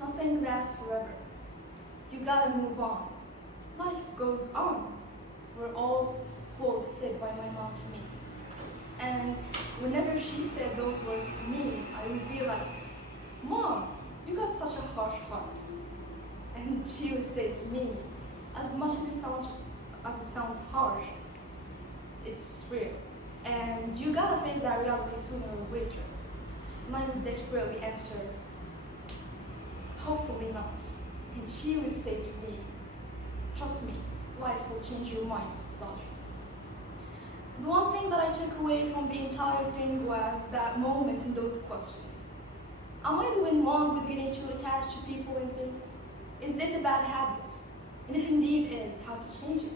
Nothing lasts forever. You gotta move on. Life goes on. Were all quotes said by my mom to me. And whenever she said those words to me, I would be like, Mom, you got such a harsh heart. And she would say to me, as much as it sounds harsh, it's real. And you gotta face that reality sooner or later. And I would desperately answer, hopefully not. And she would say to me, trust me, life will change your mind, daughter. The one thing that I took away from the entire thing was that moment and those questions. Am I doing wrong with getting too attached to people and things? Is this a bad habit? And if indeed is, how to change it?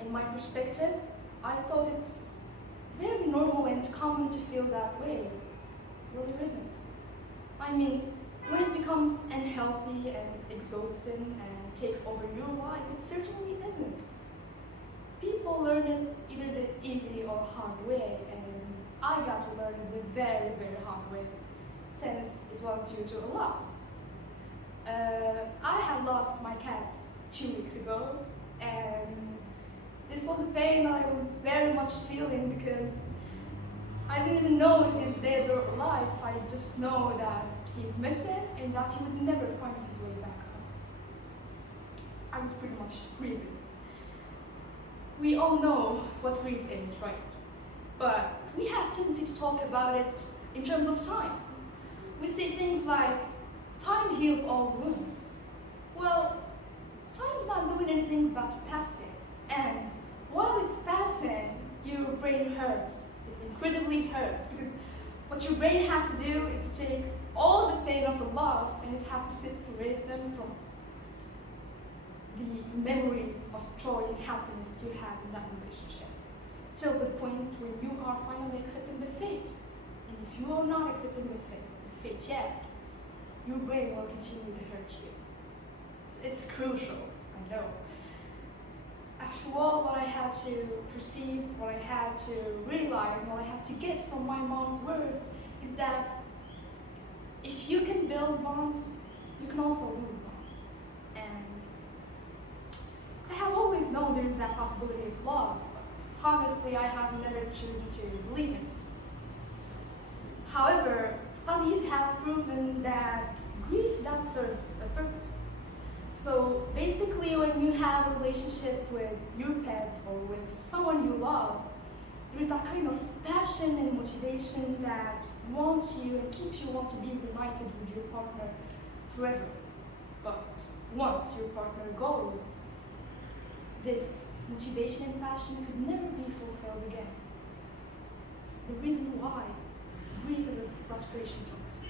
In my perspective, I thought it's very normal and common to feel that way. Well, it isn't. I mean, when it becomes unhealthy and exhausting and takes over your life, it certainly isn't. People learn it either the easy or hard way, and I got to learn it the very, very hard way, since it was due to a loss. I had lost my cat a few weeks ago, and this was a pain that I was very much feeling because I didn't even know if he's dead or alive. I just know that he's missing and that he would never find his way back home. I was pretty much grieving. We all know what grief is, right? But we have tendency to talk about it in terms of time. We say things like, time heals all wounds. Well, time's not doing anything but passing. And while it's passing, your brain hurts. It incredibly hurts because what your brain has to do is to take all the pain of the loss and it has to separate them from the memories of joy and happiness you had in that relationship, till the point when you are finally accepting the fate. And if you are not accepting the fate yet, your brain will continue to hurt you. It's crucial, I know. After all, what I had to perceive, what I had to realize, and what I had to get from my mom's words is that if you can build bonds, you can also lose bonds. And I have always known there's that possibility of loss, but honestly, I have never chosen to believe in it. However, studies have proven that grief does serve a purpose. So basically, when you have a relationship with your pet or with someone you love, there is that kind of passion and motivation that wants you and keeps you want to be reunited with your partner forever. But once your partner goes, this motivation and passion could never be fulfilled again. The reason why grief is a frustration to us.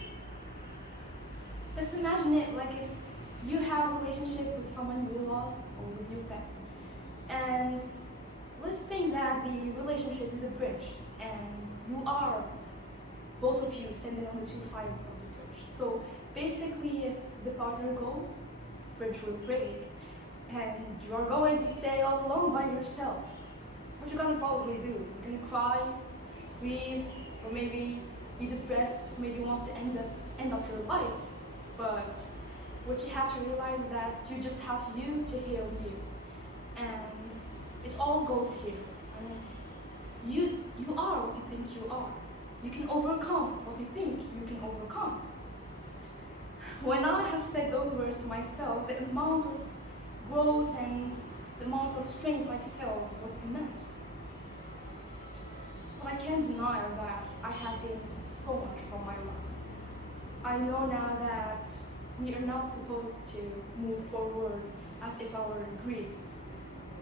Just imagine it like if you have a relationship with someone you love or with your pet, and let's think that the relationship is a bridge and you are, both of you, standing on the two sides of the bridge. So basically, if the partner goes, the bridge will break and you are going to stay all alone by yourself. What you're gonna probably do? You're gonna cry, grieve, or maybe be depressed, maybe wants to end up your life. But what you have to realize is that you just have you to heal you. And it all goes here. I mean, you are what you think you are. You can overcome what you think you can overcome. When I have said those words to myself, the amount of growth and the amount of strength I felt was immense. But I can't deny that I have gained so much from my loss. I know now that we are not supposed to move forward as if our grief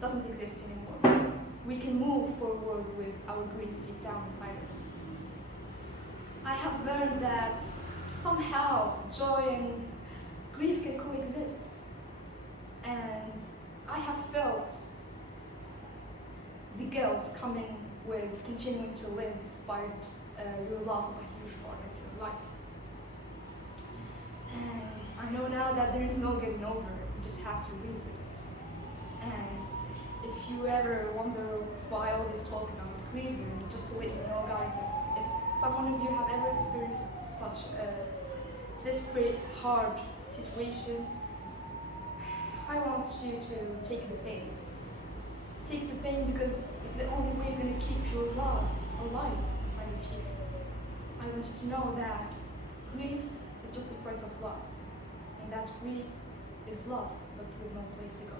doesn't exist anymore. We can move forward with our grief deep down inside us. I have learned that somehow joy and grief can coexist. And I have felt the guilt coming with continuing to live despite your loss of a huge part of your life. And I know now that there is no getting over it, you just have to live with it. And if you ever wonder why all this talk about grieving, just to let you know, guys, that if someone of you have ever experienced such a this pretty hard situation, I want you to take the pain. Take the pain because it's the only way you're going to keep your love alive inside of you. I want you to know that grief is just the price of love. And that grief is love, but with no place to go.